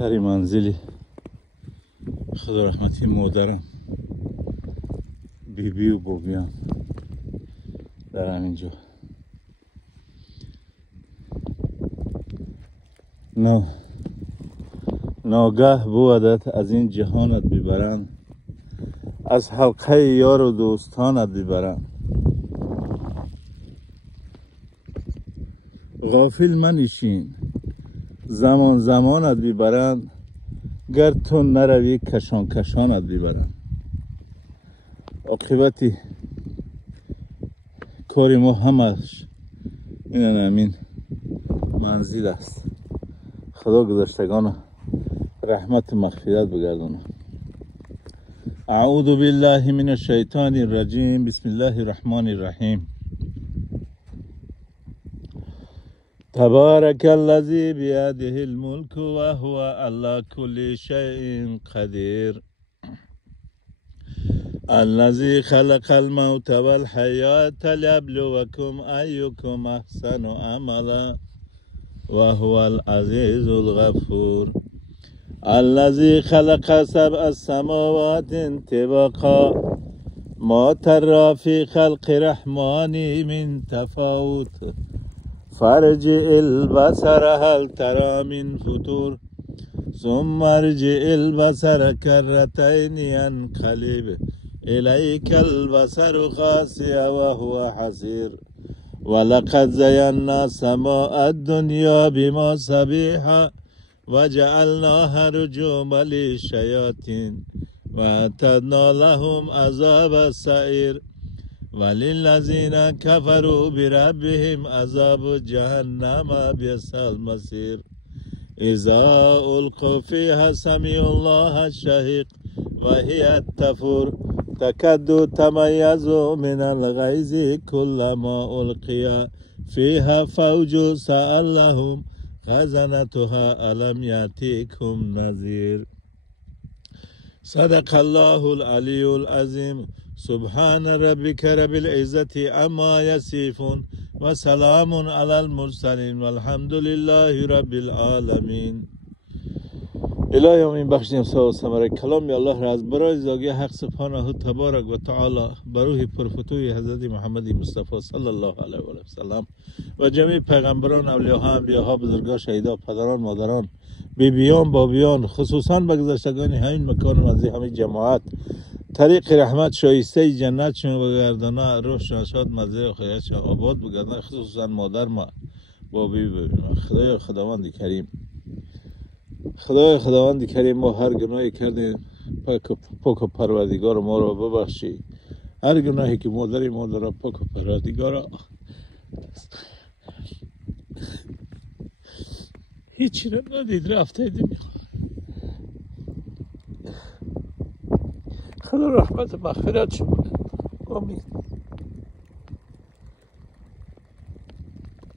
سر منزلی خدا رحمتی مادرم بیبی و بابیان در همینجا. ناگه بودت از این جهانت ببرند، از حلقه یار و دوستانت ببرند. غافل منشین زمان زمانت ببرند، گر تو نروی کشان کشانت ببرند. عاقبت کار ما همش این منزل است. خدا گذشتگان رحمت و مغفرت بگردونه. اعوذ بالله من الشیطان الرجیم. بسم الله الرحمن الرحیم. تبارک الذی بیده الملک و هو علی کل شیء قدیر. الذی خلق الموت والحیات لیبلوکم ایکم احسن عملا و هو العزیز الغفور. الذی خلق سبع السماوات طباقا ما تری فی خلق الرحمن من تفاوت فارجع البصر هل تری من فطور ثم ارجع البصر کرتین ينقلب الیک البصر خاسئا وهو حسیر. ولقد زینا سماء الدنیا بمصابیح وجعلناها رجوما للشیاطین واعتدنا لهم عذاب السعیر. وللذین کفروا بربهم عذاب جهنم بئس المصیر. اذا القوا فیها سمعوا الله الشهیق وهی التفور تکاد تمیز من الغیظ کلما القی فیها فوج سألهم خزنتها الم یأتیکم نذیر. صدق الله العلی العظیم. سبحان ربک رب العزة عما یصفون و سلام علی المرسلین و الحمد لله رب العالمین. الهی آمین بخشیم سا و ثمره کلام الله را از برای زاگی حق سبحانه تبارک و تعالی بر روح پرفتوی حضرت محمد مصطفی صلی الله علیه و سلم و جمعی پیغمبران، اولیاء، انبیاء، بزرگان، شهیدان، پدران، مادران، بیبیان، بابیان، خصوصا بگذشتگان همین مکان و از همین جماعت طریق رحمت شایسته جنت شون بگردانه، روح شاد مزه و خیرش آباد بگردانه، خصوصا مادر ما بابی ببینم. خدای خداوند کریم، خدای خداوند کریم ما هر گناهی کردیم پاک و پروردگار ما را ببخشی. هر گناهی که ما داریم مادر پاک و پروردگار هیچی را ندید رفته دنیا. خدا رحمت مغفرت شما. آمین.